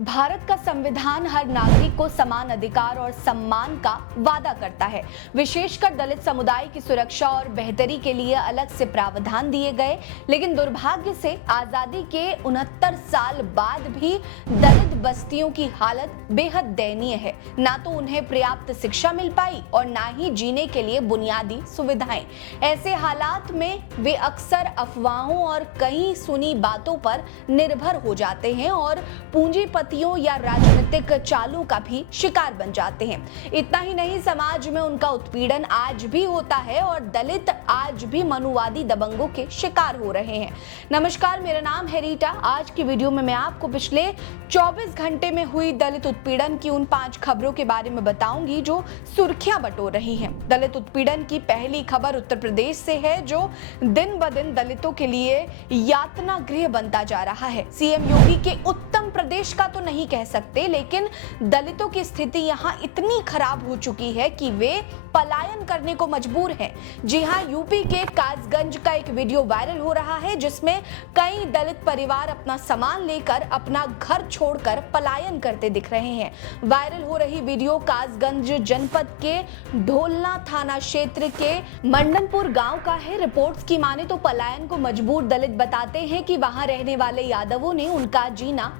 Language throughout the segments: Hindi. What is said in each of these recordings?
भारत का संविधान हर नागरिक को समान अधिकार और सम्मान का वादा करता है। विशेषकर दलित समुदाय की सुरक्षा और बेहतरी के लिए अलग से प्रावधान दिए गए, लेकिन दुर्भाग्य से आजादी के 69 साल बाद भी दलित बस्तियों की हालत बेहद दयनीय है। ना तो उन्हें पर्याप्त शिक्षा मिल पाई और ना ही जीने के लिए बुनियादी सुविधाएं। ऐसे हालात में वे अक्सर अफवाहों और कई सुनी बातों पर निर्भर हो जाते हैं और पूंजीपतियों या राजनीतिक चालों का भी शिकार बन जाते हैं। इतना ही नहीं, समाज में उनका उत्पीड़न आज भी होता है और दलित आज भी मनुवादी दबंगों के शिकार हो रहे हैं। नमस्कार, मेरा नाम है रीटा। आज की वीडियो में मैं आपको पिछले 24 घंटे में हुई दलित उत्पीड़न की उन 5 खबरों के बारे में बताऊंगी जो सुर्खियां बटोर रही हैं। दलित उत्पीड़न की पहली खबर उत्तर प्रदेश से है, जो दिन ब दिन दलितों के लिए यातना गृह बनता जा रहा है। सीएम योगी के उत्तम प्रदेश का तो नहीं कह सकते, लेकिन दलितों की स्थिति यहाँ इतनी खराब हो चुकी है कि वे पलायन करने को मजबूर हैं। जी हाँ, यूपी के कासगंज का एक वीडियो वायरल हो रहा है जिसमें कई दलित परिवार अपना सामान लेकर अपना घर छोड़कर पलायन करते दिख रहे हैं। वायरल हो रही वीडियो कासगंज जनपद के ढोलना थाना क्षेत्र के मंडनपुर गांव का है। रिपोर्ट्स की माने तो पलायन को मजबूर दलित बताते हैं कि वहां रहने वाले यादवों ने उनका जीना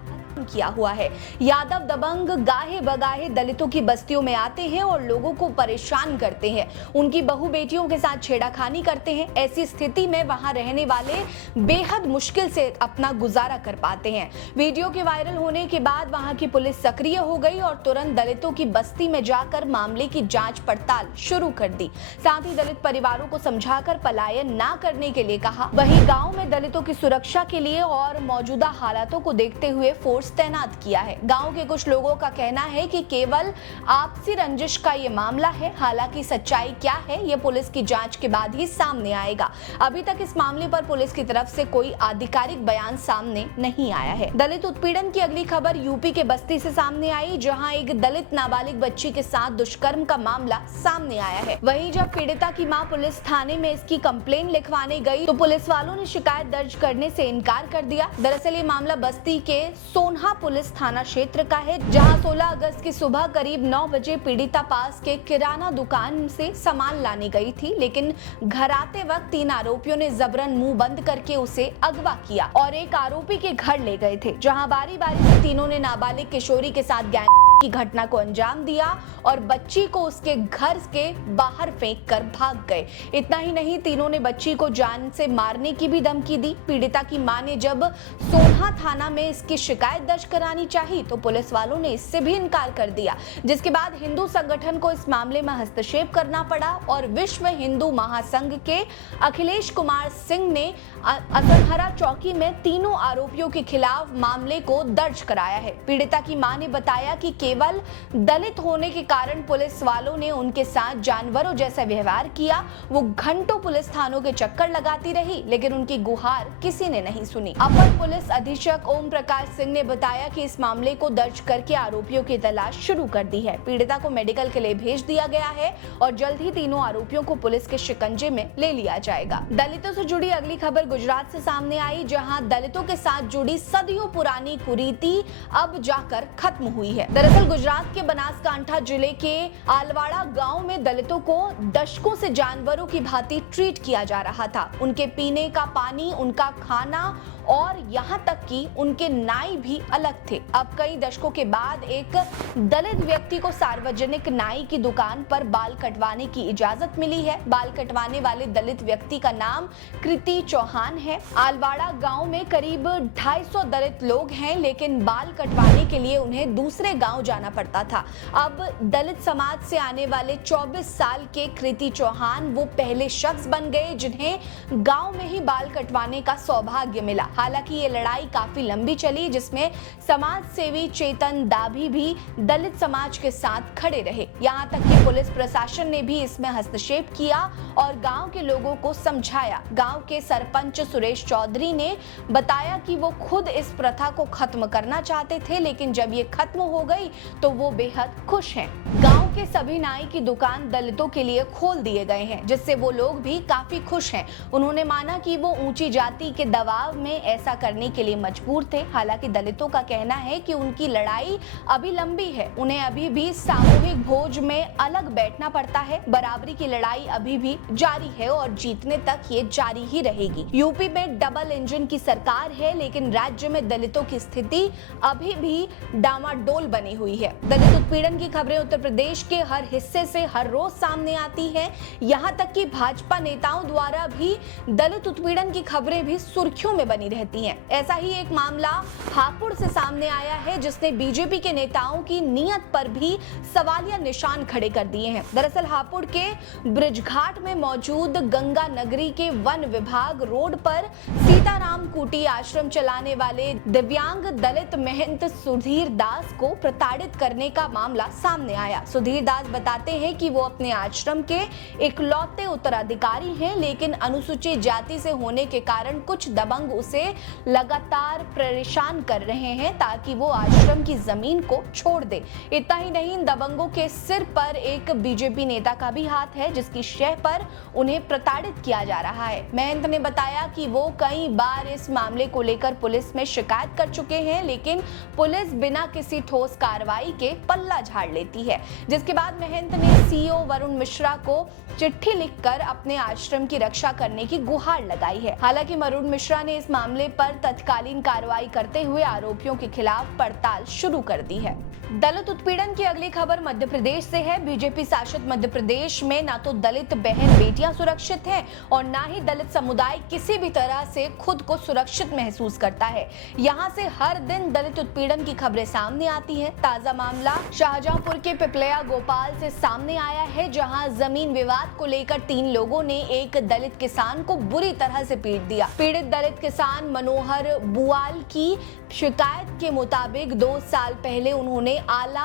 किया हुआ है। यादव दबंग गाहे बगाहे दलितों की बस्तियों में आते हैं और लोगों को परेशान करते हैं, उनकी बहू बेटियों के साथ छेड़खानी करते हैं। ऐसी स्थिति में वहां रहने वाले बेहद मुश्किल से अपना गुजारा कर पाते हैं। वीडियो के वायरल होने के बाद वहां की पुलिस सक्रिय हो गई और तुरंत दलितों की बस्ती में जाकर मामले की जांच पड़ताल शुरू कर दी। साथ ही दलित परिवारों को समझाकर पलायन ना करने के लिए कहा। वहीं गांव में दलितों की सुरक्षा के लिए और मौजूदा हालातों को देखते हुए फोर्स तैनात किया है। गांव के कुछ लोगों का कहना है कि केवल आपसी रंजिश का ये मामला है। हालांकि सच्चाई क्या है, ये पुलिस की जांच के बाद ही सामने आएगा। अभी तक इस मामले पर पुलिस की तरफ से कोई आधिकारिक बयान सामने नहीं आया है। दलित उत्पीड़न की अगली खबर यूपी के बस्ती से सामने आई, जहां एक दलित नाबालिग बच्ची के साथ दुष्कर्म का मामला सामने आया है। वहीं जब पीड़िता की मां पुलिस थाने में इसकी कंप्लेन लिखवाने गई तो पुलिस वालों ने शिकायत दर्ज करने से इनकार कर दिया। दरअसल ये मामला बस्ती के सोनहा पुलिस थाना क्षेत्र का है, जहां 16 अगस्त की सुबह करीब 9 बजे पीड़िता पास के किराना दुकान से सामान लाने गई थी, लेकिन घर आते वक्त 3 आरोपियों ने जबरन मुंह बंद करके उसे अगवा किया और एक आरोपी के घर ले गए थे, जहां बारी बारी से तीनों ने नाबालिग किशोरी के साथ गैंग की घटना को अंजाम दिया और बच्ची को उसके घर के बाहर फेंक कर भाग गए। इतना ही नहीं, तीनों ने बच्ची को जान से मारने की भी धमकी दी। पीड़िता की मां ने जब सोनहा थाना में इसकी शिकायत दर्ज करानी चाही तो पुलिस वालों ने इससे भी इनकार कर दिया, जिसके बाद हिंदू संगठन को इस मामले में हस्तक्षेप करना पड़ा और विश्व हिंदू महासंघ के अखिलेश कुमार सिंह ने असनहरा चौकी में तीनों आरोपियों के खिलाफ मामले को दर्ज कराया है। पीड़िता की मां ने बताया कि केवल दलित होने के कारण पुलिस वालों ने उनके साथ जानवरों जैसा व्यवहार किया। वो घंटों पुलिस थानों के चक्कर लगाती रही, लेकिन उनकी गुहार किसी ने नहीं सुनी। अपर पुलिस अधीक्षक ओम प्रकाश सिंह ने बताया कि इस मामले को दर्ज करके आरोपियों की तलाश शुरू कर दी है। पीड़िता को मेडिकल के लिए भेज दिया गया है और जल्द ही तीनों आरोपियों को पुलिस के शिकंजे में ले लिया जाएगा। दलितों से जुड़ी अगली खबर गुजरात से सामने आई, जहां दलितों के साथ जुड़ी सदियों पुरानी कुरीति अब जाकर खत्म हुई है। दरअसल गुजरात के बनासकांठा जिले के आलवाड़ा गांव में दलितों को दशकों से जानवरों की भांति ट्रीट किया जा रहा था। उनके पीने का पानी, उनका खाना और यहाँ तक कि उनके नाई भी अलग थे। अब कई दशकों के बाद एक दलित व्यक्ति को सार्वजनिक नाई की दुकान पर बाल कटवाने की इजाजत मिली है। बाल कटवाने वाले दलित व्यक्ति का नाम कृति चौहान है। आलवाड़ा गांव में करीब 250 दलित लोग हैं, लेकिन बाल कटवाने के लिए उन्हें दूसरे गांव जाना पड़ता था। अब दलित समाज से आने वाले 24 साल के कृति चौहान वो पहले शख्स बन गए जिन्हें गांव में ही बाल कटवाने का सौभाग्य मिला। हालांकि ये लड़ाई काफी लंबी चली, जिसमें समाज सेवी चेतन दाभी भी दलित समाज के साथ खड़े रहे। यहाँ तक कि पुलिस प्रशासन ने भी इसमें हस्तक्षेप किया और गांव के लोगों को समझाया। गांव के सरपंच सुरेश चौधरी ने बताया कि वो खुद इस प्रथा को खत्म करना चाहते थे, लेकिन जब ये खत्म हो गई तो वो बेहद खुश हैं। गांव के सभी नाई की दुकान दलितों के लिए खोल दिए गए हैं, जिससे वो लोग भी काफी खुश हैं। उन्होंने माना कि वो ऊंची जाति के दबाव में ऐसा करने के लिए मजबूर थे। हालांकि दलितों का कहना है कि उनकी लड़ाई अभी लंबी है, उन्हें अभी भी सामूहिक भोज में अलग बैठना पड़ता है। बराबरी की लड़ाई अभी भी जारी है और जीतने तक ये जारी ही रहेगी। यूपी में डबल इंजन की सरकार है, लेकिन राज्य में दलितों की स्थिति अभी भी डामाडोल बनी हुई है। दलित उत्पीड़न की खबरें उत्तर प्रदेश के हर हिस्से से हर रोज सामने आती है। यहाँ तक कि भाजपा नेताओं द्वारा भी दलित उत्पीड़न की खबरें भी सुर्खियों में बनी रहती हैं। ऐसा ही एक मामला हापुड़ से सामने आया है, जिसने बीजेपी के नेताओं की नीयत पर भी सवालिया निशान खड़े कर दिए हैं। दरअसल हापुड़ के ब्रिजघाट में मौजूद गंगा नगरी के वन विभाग रोड पर सीताराम कुटी आश्रम चलाने वाले दिव्यांग दलित महंत सुधीर दास को प्रताड़ित करने का मामला सामने आया। सुधीर दास बताते हैं कि वो अपने आश्रम के इकलौते उत्तराधिकारी हैं, लेकिन अनुसूचित जाति से होने के कारण कुछ दबंग उसे लगातार परेशान कर रहे हैं ताकि वो आश्रम की जमीन को छोड़ दे। इतना ही नहीं, इन दबंगों के सिर पर एक बीजेपी नेता का भी हाथ है, जिसकी शह पर उन्हें प्रताड़ित किया जा रहा है। महंत ने बताया कि वो कई बार इस मामले को लेकर पुलिस में शिकायत कर चुके हैं, लेकिन पुलिस बिना किसी ठोस कार्रवाई के पल्ला झाड़ लेती है। जिसके बाद महंत ने सीईओ वरुण मिश्रा को चिट्ठी लिखकर अपने आश्रम की रक्षा करने की गुहार लगाई है। हालांकि वरुण मिश्रा ने इस मामले पर तत्कालीन कार्रवाई करते हुए आरोपियों के खिलाफ पड़ताल शुरू कर दी है। दलित उत्पीड़न की अगली खबर मध्य प्रदेश से है। बीजेपी शासित मध्य प्रदेश में ना तो दलित बहन बेटियां सुरक्षित हैं और ना ही दलित समुदाय किसी भी तरह से खुद को सुरक्षित महसूस करता है। यहां से हर दिन दलित उत्पीड़न की खबरें सामने आती हैं। ताजा मामला शाहजहांपुर के पिपलिया गोपाल से सामने आया है, जहां जमीन विवाद को लेकर 3 लोगों ने एक दलित किसान को बुरी तरह से पीट दिया। पीड़ित दलित किसान मनोहर बुआल की शिकायत के मुताबिक 2 साल पहले उन्होंने आला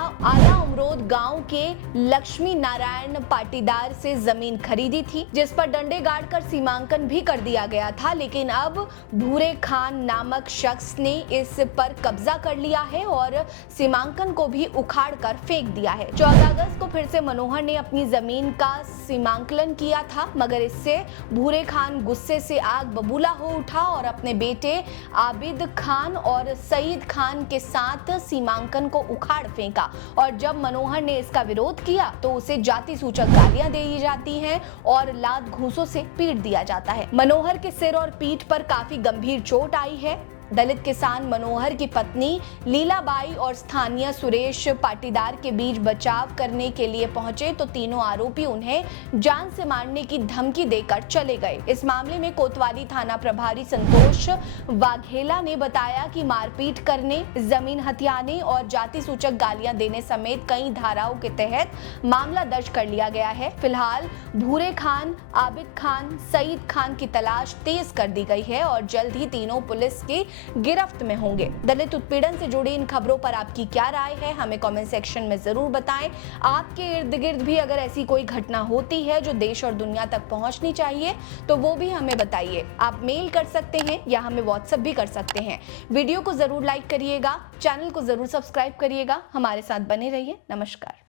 उमरोद गांव के लक्ष्मी नारायण पाटीदार से जमीन खरीदी थी, जिस पर डंडे गाड़कर सीमांकन भी कर दिया गया था। लेकिन अब भूरे खान नामक शख्स ने इस पर कब्जा कर लिया है और सीमांकन को भी उखाड़ कर फेंक दिया है। 14 अगस्त को फिर से मनोहर ने अपनी जमीन का सीमांकन किया था, मगर इससे भूरे खान गुस्से से आग बबूला हो उठा और अपने बेटे आबिद खान और सईद खान के साथ सीमांकन को उखाड़ फेंका। और जब मनोहर ने इसका विरोध किया तो उसे जाति सूचक गालियां दी जाती हैं और लात घूंसों से पीट दिया जाता है। मनोहर के सिर और पीठ पर काफी गंभीर चोट आई है। दलित किसान मनोहर की पत्नी लीलाबाई और स्थानीय सुरेश पाटीदार के बीच बचाव करने के लिए पहुंचे तो तीनों आरोपी उन्हें जान से मारने की धमकी देकर चले गए। इस मामले में कोतवाली थाना प्रभारी संतोष वाघेला ने बताया कि मारपीट करने, जमीन हथियाने और जाति सूचक गालियां देने समेत कई धाराओं के तहत मामला दर्ज कर लिया गया है। फिलहाल भूरे खान, आबिद खान, सईद खान की तलाश तेज कर दी गई है और जल्द ही तीनों पुलिस की गिरफ्त में होंगे। दलित उत्पीड़न से जुड़ी इन खबरों पर आपकी क्या राय है, हमें कमेंट सेक्शन में जरूर बताएं। आपके इर्द गिर्द भी अगर ऐसी कोई घटना होती है जो देश और दुनिया तक पहुंचनी चाहिए तो वो भी हमें बताइए। आप मेल कर सकते हैं या हमें व्हाट्सएप भी कर सकते हैं। वीडियो को जरूर लाइक करिएगा, चैनल को जरूर सब्सक्राइब करिएगा। हमारे साथ बने रहिए। नमस्कार।